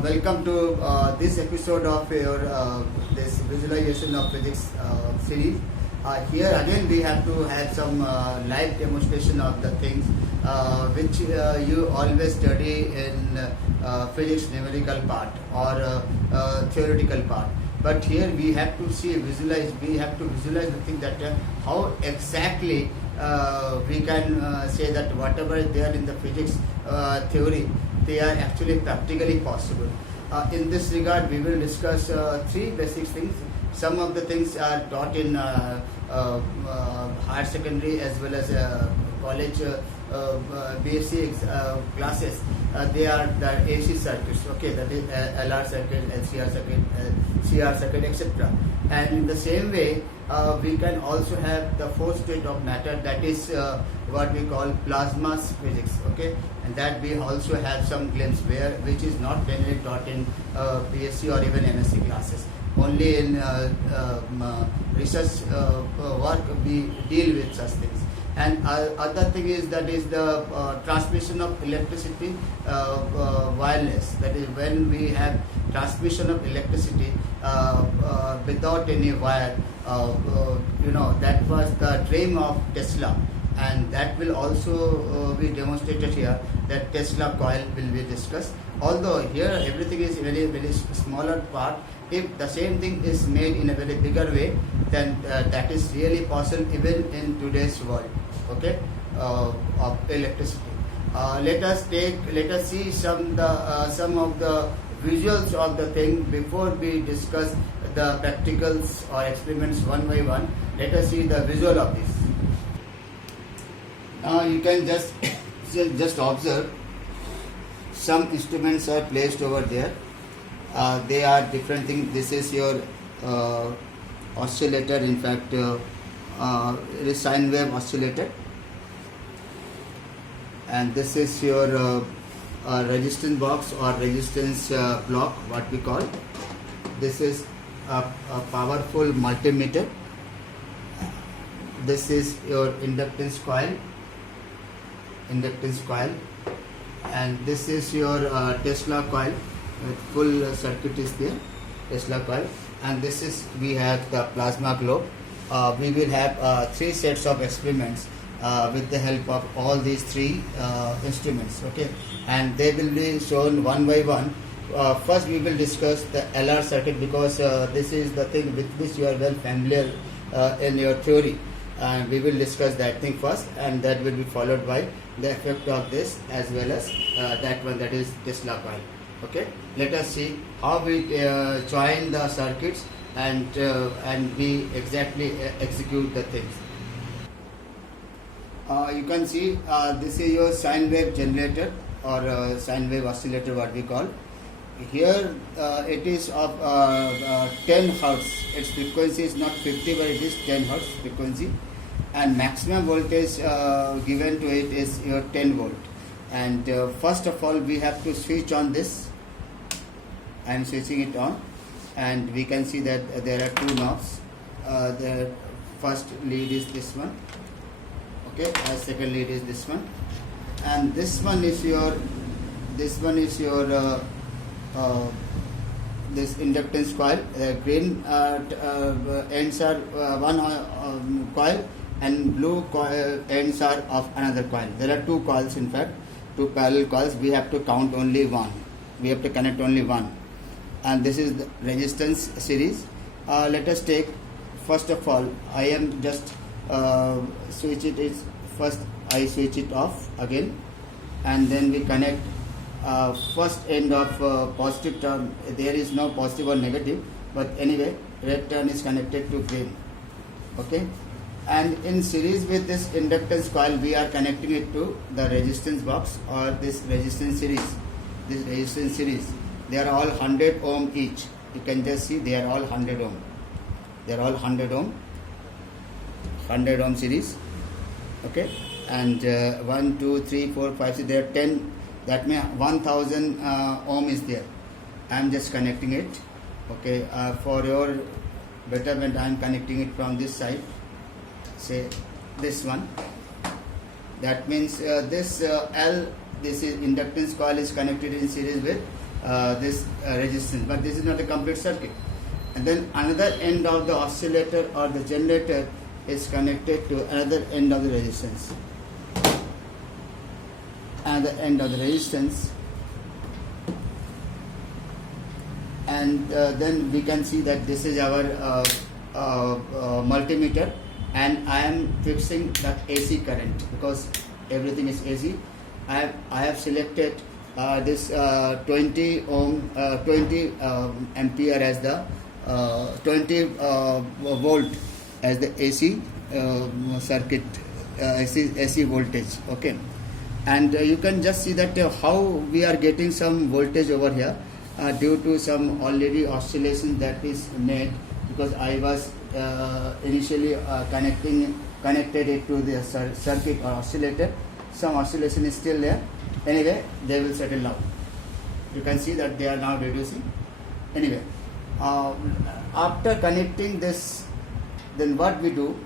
Welcome to this episode of your this visualization of physics series. Here again we have to have some live demonstration of the things which you always study in physics numerical part or theoretical part. But here we have to visualize the thing that how exactly we can say that whatever is there in the physics theory, they are actually practically possible. In this regard, we will discuss three basic things. Some of the things are taught in higher secondary as well as college BSc classes. They are the AC circuits, okay, that is LR circuit, LCR circuit, CR circuit, etc. And in the same way, we can also have the fourth state of matter, that is what we call plasma physics, okay, and that we also have some glimpse which is not generally taught in BSc or even MSc classes. Only in research work we deal with such things. And other thing is that is the transmission of electricity wireless. That is when we have transmission of electricity without any wire. That was the dream of Tesla, and that will also be demonstrated here. That Tesla coil will be discussed. Although here everything is very very smaller part. If the same thing is made in a very bigger way, then that is really possible even in today's world, okay, of electricity. Let us see some of the visuals of the thing before we discuss the practicals or experiments one by one. Let us see the visual of this. Now you can just observe some instruments are placed over there. They are different things. This is your oscillator. In fact, it is sine wave oscillator, and this is your resistance box or resistance block, what we call. This is a powerful multimeter. This is your inductance coil, and this is your Tesla coil. Full circuit is there, Tesla coil, and this is we have the plasma globe. We will have three sets of experiments with the help of all these three instruments, okay, and they will be shown one by one. First we will discuss the LR circuit, because this is the thing with which you are well familiar in your theory, and we will discuss that thing first, and that will be followed by the effect of this as well as that one, that is Tesla coil. Okay, let us see how we join the circuits and we exactly execute the things. You can see this is your sine wave generator or sine wave oscillator, what we call. Here it is of 10 Hertz. Its frequency is not 50, but it is 10 Hertz frequency, and maximum voltage given to it is your 10 volt. And first of all we have to switch on this. I am switching it on, and we can see that there are two knobs. The first lead is this one, okay, and second lead is this one, and this one is your this inductance coil. Green ends are one coil, and blue ends are of another coil. There are two coils, in fact, two parallel coils. We have to count only one. We have to connect only one. And this is the resistance series. Let us take, first of all, I am just switch it is first. I switch it off again, and then we connect first end of positive term. There is no positive or negative, but anyway, red turn is connected to green, okay, and in series with this inductance coil we are connecting it to the resistance box or this resistance series. They are all 100 ohm each. You can just see they are all 100 ohm. They are all 100 ohm series. Okay, and 1, 2, 3, 4, 5, 6. There are 10. That means 1000 ohm is there. I am just connecting it. Okay, for your betterment, I am connecting it from this side. Say this one. That means this L, this is inductance coil, is connected in series with this resistance, but this is not a complete circuit. And then another end of the oscillator or the generator is connected to another end of the resistance. Another end of the resistance, and then we can see that this is our multimeter, and I am fixing the AC current because everything is AC. I have selected this 20 ohm 20 ampere as the 20 volt as the AC circuit, AC voltage. Okay, and you can just see that how we are getting some voltage over here due to some already oscillation that is made, because I was initially connected it to the circuit or oscillator. Some oscillation is still there. Anyway, they will settle now. You can see that they are now reducing. Anyway, after connecting this, then what we do,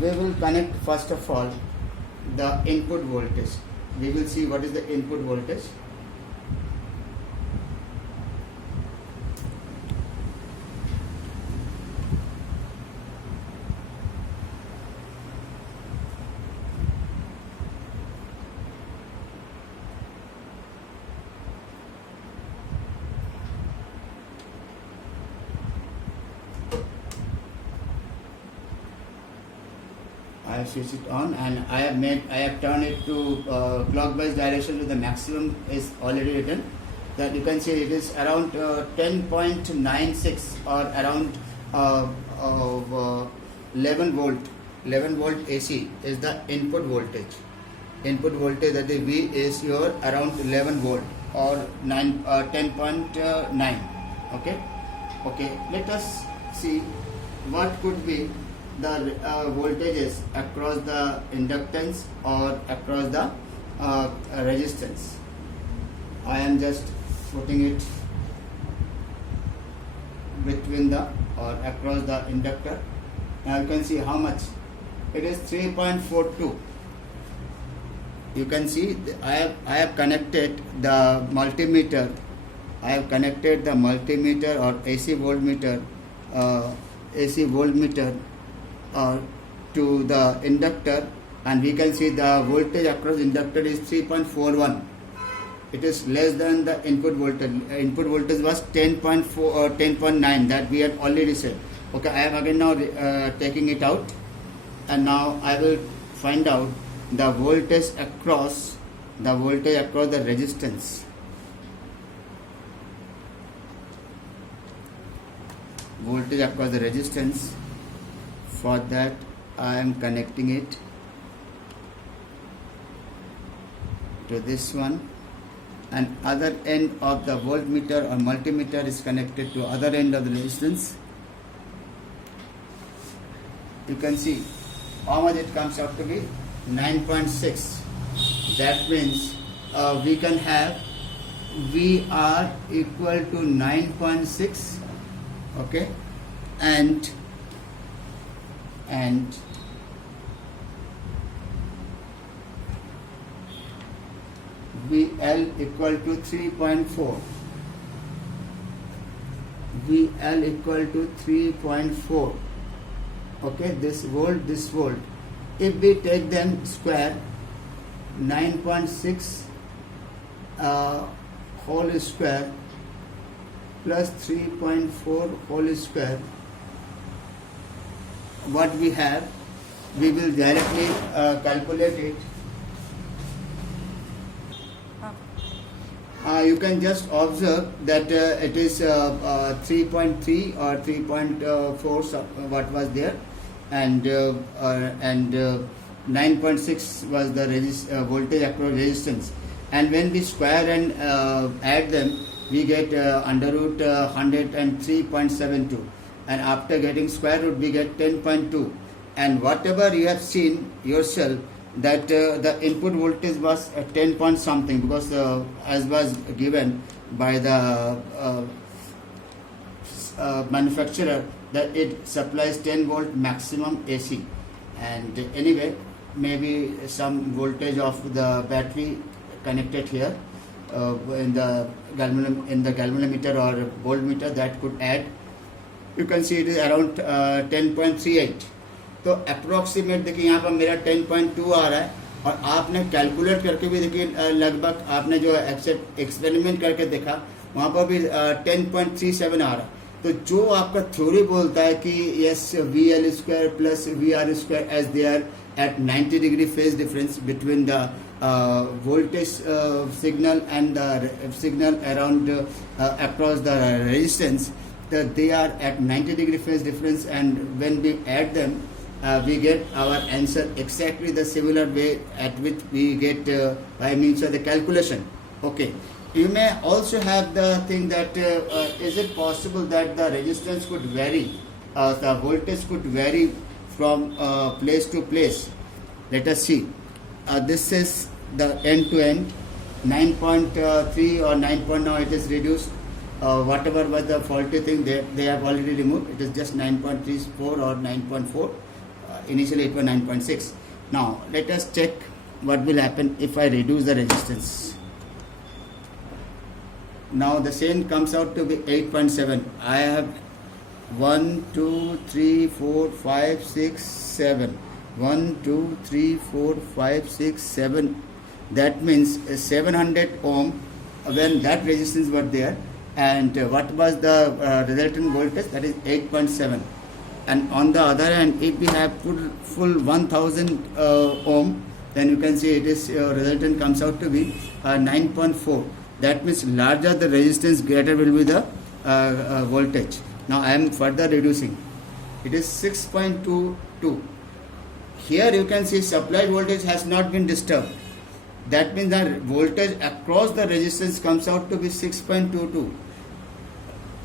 we will connect first of all the input voltage. We will see what is the input voltage. I have switched it on, and I have turned it to clockwise direction to the maximum is already written. That you can see it is around 10.96 or around 11 volt. 11 volt AC is the input voltage. Input voltage, that is V, is your around 11 volt or 10.9. Okay. Let us see what could be the voltages across the inductance or across the resistance. I am just putting it between the or across the inductor. Now you can see how much it is. 3.42. You can see I have connected the multimeter. I have connected the multimeter or AC voltmeter to the inductor, and we can see the voltage across inductor is 3.41. It is less than the input voltage. Input voltage was 10.4 or 10.9 that we had already said. Okay, I am again now taking it out, and now I will find out the voltage across the resistance. Voltage across the resistance. For that, I am connecting it to this one, and other end of the voltmeter or multimeter is connected to other end of the resistance. You can see how much it comes out to be, 9.6. That means we can have VR equal to 9.6. Okay, and VL equal to 3.4. VL equal to 3.4. Okay, this volt. If we take them square, 9.6 whole square plus 3.4 whole square, what we have, we will directly calculate it. You can just observe that it is 3.3 or 3.4 what was there, and 9.6 was the voltage across resistance, and when we square and add them, we get under root 103.72, and after getting square root we get 10.2, and whatever you have seen yourself that the input voltage was 10 point something, because as was given by the manufacturer that it supplies 10 volt maximum AC, and anyway maybe some voltage of the battery connected here, in the galvanometer or voltmeter, that could add. You can see it is around 10.38. तो approximate देखिए यहाँ पर मेरा 10.2 आ रहा है, और आपने calculate करके भी देखिए लगभग आपने जो एक्सपेरिमेंट करके देखा वहाँ पर भी 10.37 आ रहा है. तो जो आपका थ्योरी बोलता है कि yes VL square plus VR square as they are at 90 degree phase difference between the voltage signal and the signal around across the resistance, that they are at 90 degree phase difference, and when we add them we get our answer exactly the similar way at which we get by means of the calculation. Okay, you may also have the thing that is it possible that the resistance could vary, the voltage could vary from place to place. Let us see. This is the end to end 9.3 or 9. Now it is reduced. Whatever was the faulty thing they have already removed. It is just 9.34 or 9.4. Initially it was 9.6. Now let us check what will happen if I reduce the resistance. Now the same comes out to be 8.7. I have 1, 2, 3, 4, 5, 6, 7. 1, 2, 3, 4, 5, 6, 7. That means 700 ohm when that resistance was there, and what was the resultant voltage? That is 8.7. And on the other hand, if we have full 1000 ohm, then you can see it is resultant comes out to be 9.4. That means larger the resistance, greater will be the voltage. Now I am further reducing. It is 6.22. Here you can see supply voltage has not been disturbed. That means the voltage across the resistance comes out to be 6.22.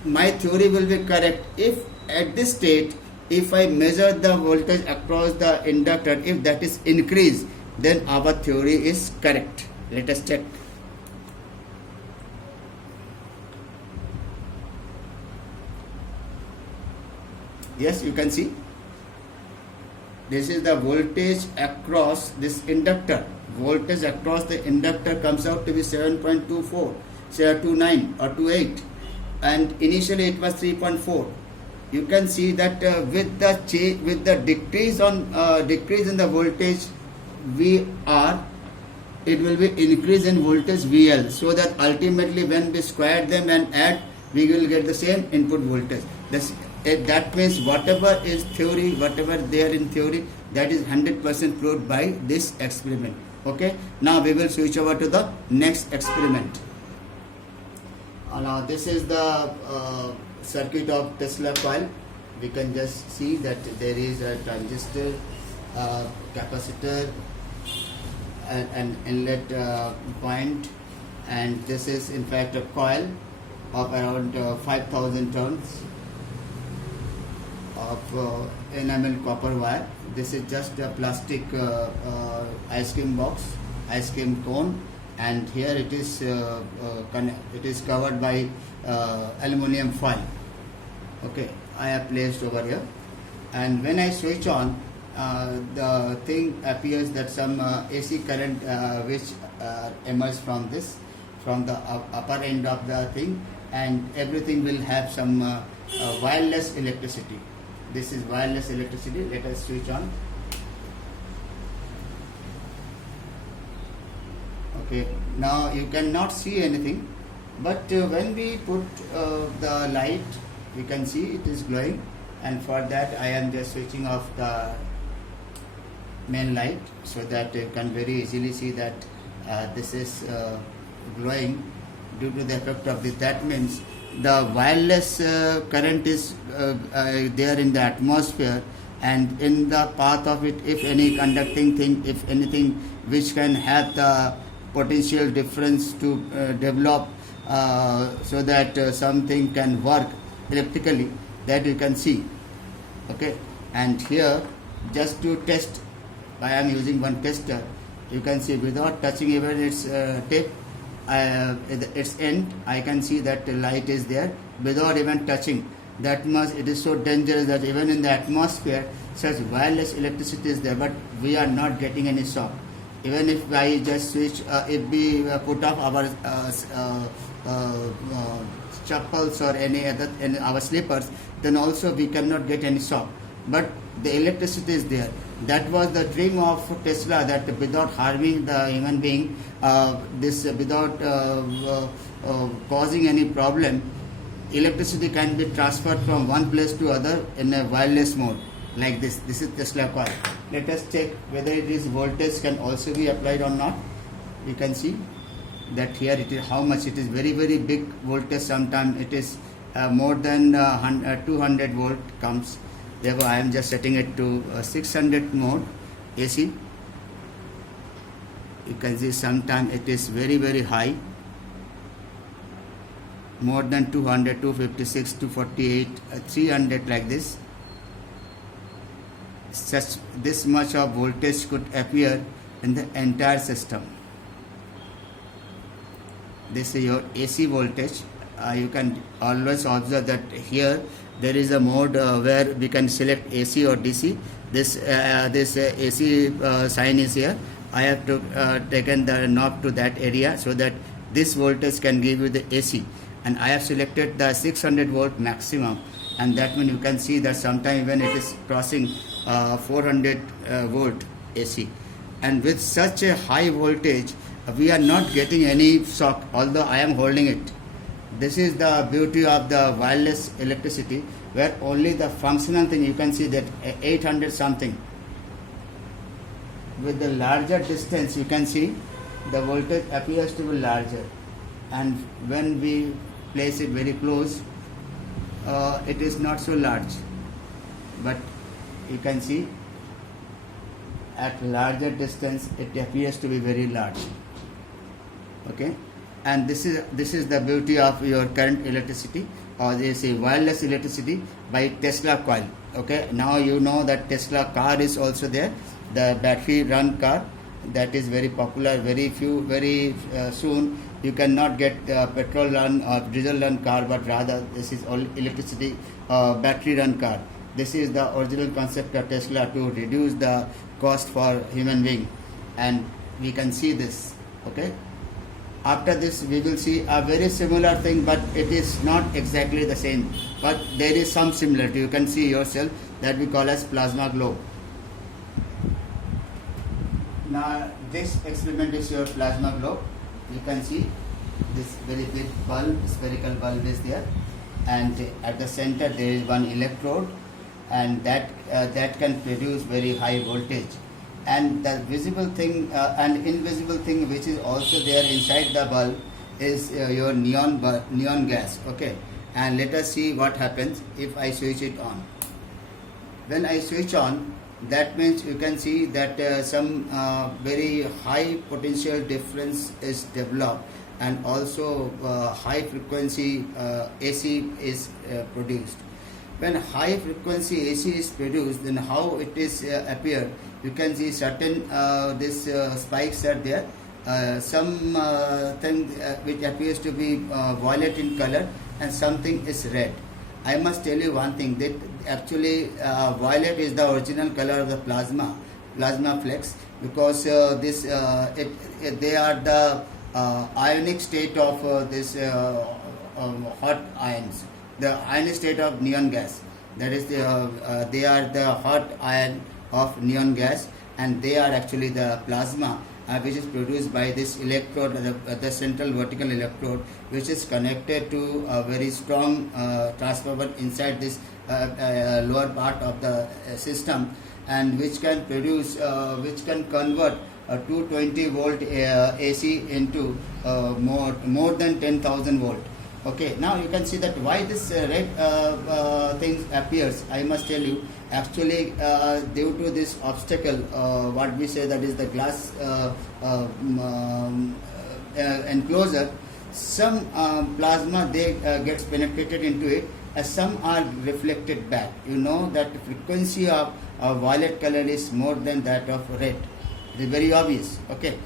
My theory will be correct if at this state, if I measure the voltage across the inductor, if that is increased, then our theory is correct. Let us check. Yes, you can see. This is the voltage across this inductor. Voltage across the inductor comes out to be 7.24, say 29 or 28, and initially it was 3.4. You can see that with the decrease in the voltage VR, it will be increase in voltage VL, so that ultimately when we square them and add, we will get the same input voltage. That means whatever is theory, whatever there in theory, that is 100% proved by this experiment. Okay, now we will switch over to the next experiment. Now this is the circuit of Tesla coil. We can just see that there is a transistor, capacitor, and an inlet point, and this is in fact a coil of around 5000 turns of enamel copper wire. This is just a plastic ice cream box, ice cream cone, and here it is covered by aluminum foil. Okay, I have placed over here, and when I switch on, the thing appears that some AC current which emerges from the upper end of the thing, and everything will have some wireless electricity. This is wireless electricity. Let us switch on. Okay, now you cannot see anything, but when we put the light, we can see it is glowing, and for that I am just switching off the main light so that you can very easily see that this is glowing due to the effect of this. That means the wireless current is there in the atmosphere, and in the path of it, if any conducting thing, if anything which can have the potential difference to develop so that something can work electrically, that you can see. Okay, and here just to test, I am using one tester. You can see without touching even its tip, its end, I can see that the light is there without even touching. That much it is so dangerous that even in the atmosphere such wireless electricity is there, but we are not getting any shock. Even if I just switch, if we put off our chappals or any other our slippers, then also we cannot get any shock. But the electricity is there. That was the dream of Tesla, that without harming the human being, without causing any problem, electricity can be transferred from one place to other in a wireless mode, like this. This is Tesla coil. Let us check whether it is voltage can also be applied or not. You can see that here it is how much it is, very big voltage. Sometimes it is more than 200 volt comes. Therefore I am just setting it to 600 mode AC. You can see sometimes it is very high, more than 200, 256, 248, 300, like this. This much of voltage could appear in the entire system. This is your AC voltage. You can always observe that here there is a mode where we can select AC or DC. This AC sign is here. I have to taken the knob to that area so that this voltage can give you the AC, and I have selected the 600 volt maximum, and that means you can see that sometimes when it is crossing 400 volt AC, and with such a high voltage we are not getting any shock, although I am holding it. This is the beauty of the wireless electricity, where only the functional thing, you can see that 800 something. With the larger distance you can see the voltage appears to be larger, and when we place it very close, it is not so large, but you can see at larger distance it appears to be very large. Okay, and this is the beauty of your current electricity, or they say wireless electricity by Tesla coil. Okay, now you know that Tesla car is also there, the battery run car, that is very popular. Very soon you cannot get petrol run or diesel run car, but rather this is all electricity battery run car. This is the original concept of Tesla to reduce the cost for human being, and we can see this. Okay, after this we will see a very similar thing, but it is not exactly the same, but there is some similarity. You can see yourself, that we call as plasma globe. Now this experiment is your plasma globe. You can see this very big bulb, spherical bulb is there, and at the center there is one electrode, and that can produce very high voltage. And the visible thing and invisible thing which is also there inside the bulb is your neon gas. Okay, and let us see what happens if I switch it on. When I switch on, that means you can see that some very high potential difference is developed, and also high frequency AC is produced. When high frequency AC is produced, then how it is appeared? You can see certain spikes are there. Some thing which appears to be violet in color, and something is red. I must tell you one thing, that actually violet is the original color of the plasma flux, because they are the ionic state of this hot ions, the ionic state of neon gas. That is they are the hot ion of neon gas, and they are actually the plasma which is produced by this electrode, the central vertical electrode, which is connected to a very strong transformer inside this lower part of the system, and which can produce, which can convert 220 volt AC into more than 10,000 volt. Okay, now you can see that why this red thing appears. I must tell you, actually due to this obstacle, what we say, that is the glass enclosure, some plasma they gets penetrated into it, as some are reflected back. You know that the frequency of violet color is more than that of red. It is very obvious. Okay,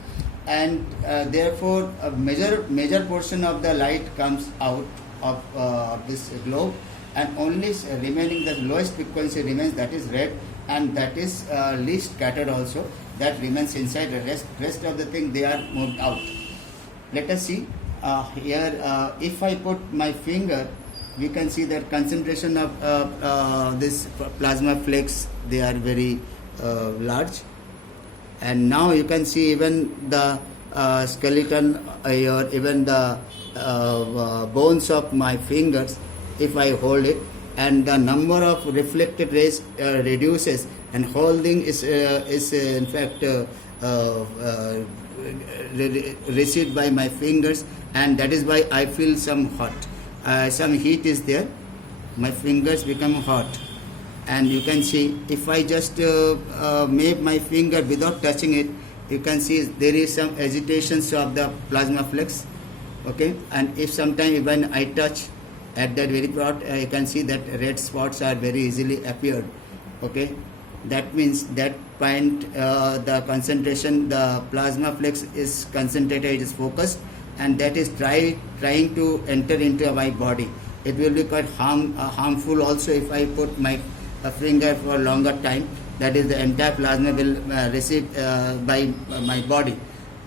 and therefore a major portion of the light comes out of this globe, and only remaining the lowest frequency remains, that is red, and that is least scattered also. that remains inside. The rest of the thing, they are moved out. Let us see here. If I put my finger, we can see that concentration of this plasma flakes, they are very large. And now you can see even the skeleton or even the bones of my fingers. If I hold it, and the number of reflected rays reduces, and holding is in fact received by my fingers, and that is why I feel some hot, some heat is there. My fingers become hot, and you can see if I just make my finger without touching it, you can see there is some agitations of the plasma flux. Okay, and if sometime when I touch at that very spot, you can see that red spots are very easily appeared. Okay, that means that point the concentration, the plasma flux is concentrated, it is focused, and that is trying to enter into my body. It will be quite harmful also if I put my finger for a longer time. That is, the entire plasma will receive by my body,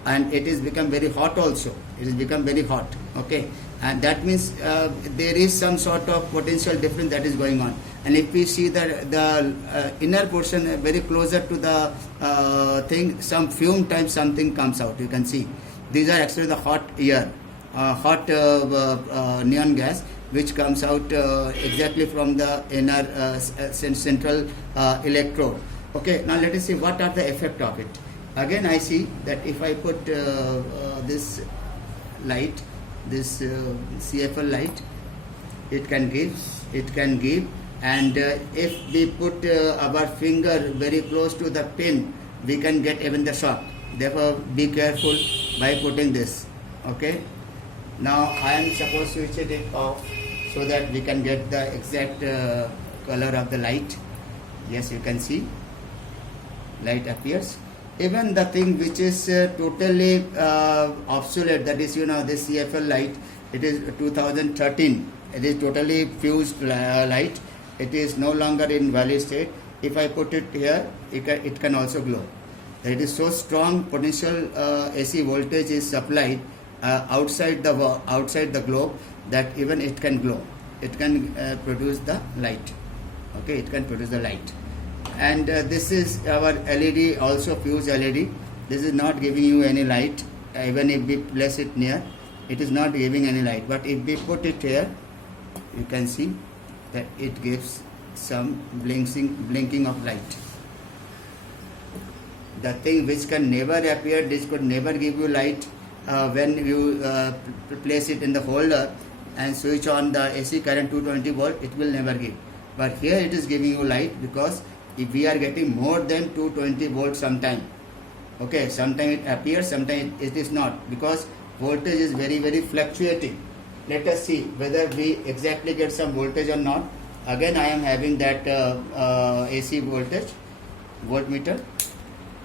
and it is become very hot also. It is become very hot. Okay, and that means there is some sort of potential difference that is going on. And if we see the inner portion very closer to the thing, some fume type something comes out. You can see these are actually the hot air, hot neon gas, which comes out exactly from the inner central electrode. Okay, now let us see what are the effect of it. Again, I see that if I put this light, this CFL light, it can give, and if we put our finger very close to the pin, we can get even the shock. Therefore, be careful by putting this. Okay, now I am supposed to switch it off so that we can get the exact color of the light. Yes, you can see light appears. Even the thing which is totally obsolete, that is, this CFL light, it is 2013. It is totally fused light. It is no longer in valid state. If I put it here, it can also glow. It is so strong potential AC voltage is supplied outside the globe that even it can glow. It can produce the light. Okay, it can produce the light. And this is our LED, also fused LED. This is not giving you any light. Even if we place it near, it is not giving any light. But if we put it here, you can see that it gives some blinking of light. The thing which can never appear, this could never give you light when you place it in the holder and switch on the AC current 220 volt, it will never give. But here it is giving you light, because if we are getting more than 220 volts sometime. Okay, sometimes it appears, sometimes it is not, because voltage is very fluctuating. Let us see whether we exactly get some voltage or not. Again, I am having that AC voltage voltmeter.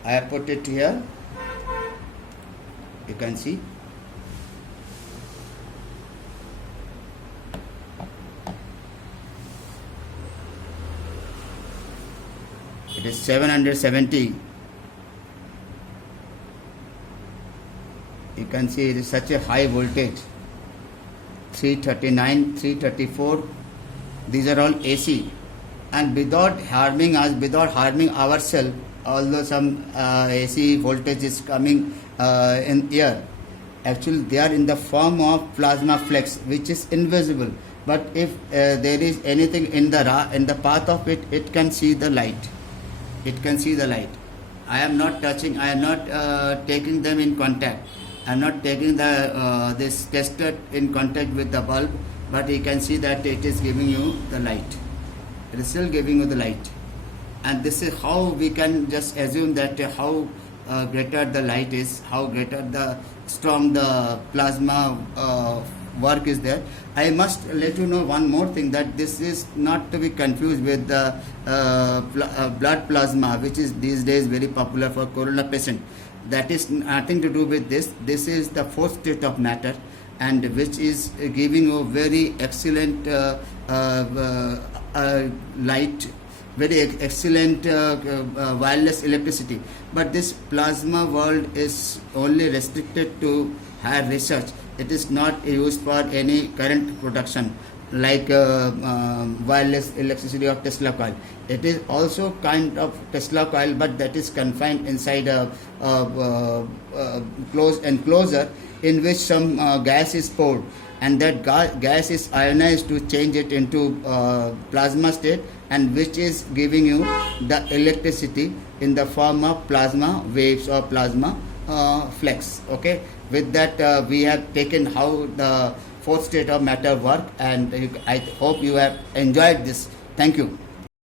I have put it here. You can see. It is 770. You can see it is such a high voltage. 339, 334. These are all AC, and without harming us, without harming ourselves, although some AC voltage is coming in air, actually they are in the form of plasma flux, which is invisible. But if there is anything in the path of it, it can see the light. It can see the light. I am not touching. I am not taking them in contact. I am not taking the this tester in contact with the bulb. But you can see that it is giving you the light. It is still giving you the light. And this is how we can just assume that how greater the light is, how greater the strong the plasma work is there. I must let you know one more thing, that this is not to be confused with the blood plasma, which is these days very popular for corona patient. That is nothing to do with this. This is the fourth state of matter, and which is giving you very excellent light very excellent wireless electricity. But this plasma world is only restricted to higher research. It is not used for any current production like wireless electricity or Tesla coil. It is also kind of Tesla coil, but that is confined inside a closed enclosure in which some gas is poured, and that gas is ionized to change it into plasma state, and which is giving you the electricity in the form of plasma waves or plasma flux. Okay, with that we have taken how the fourth state of matter work, and I hope you have enjoyed this. Thank you.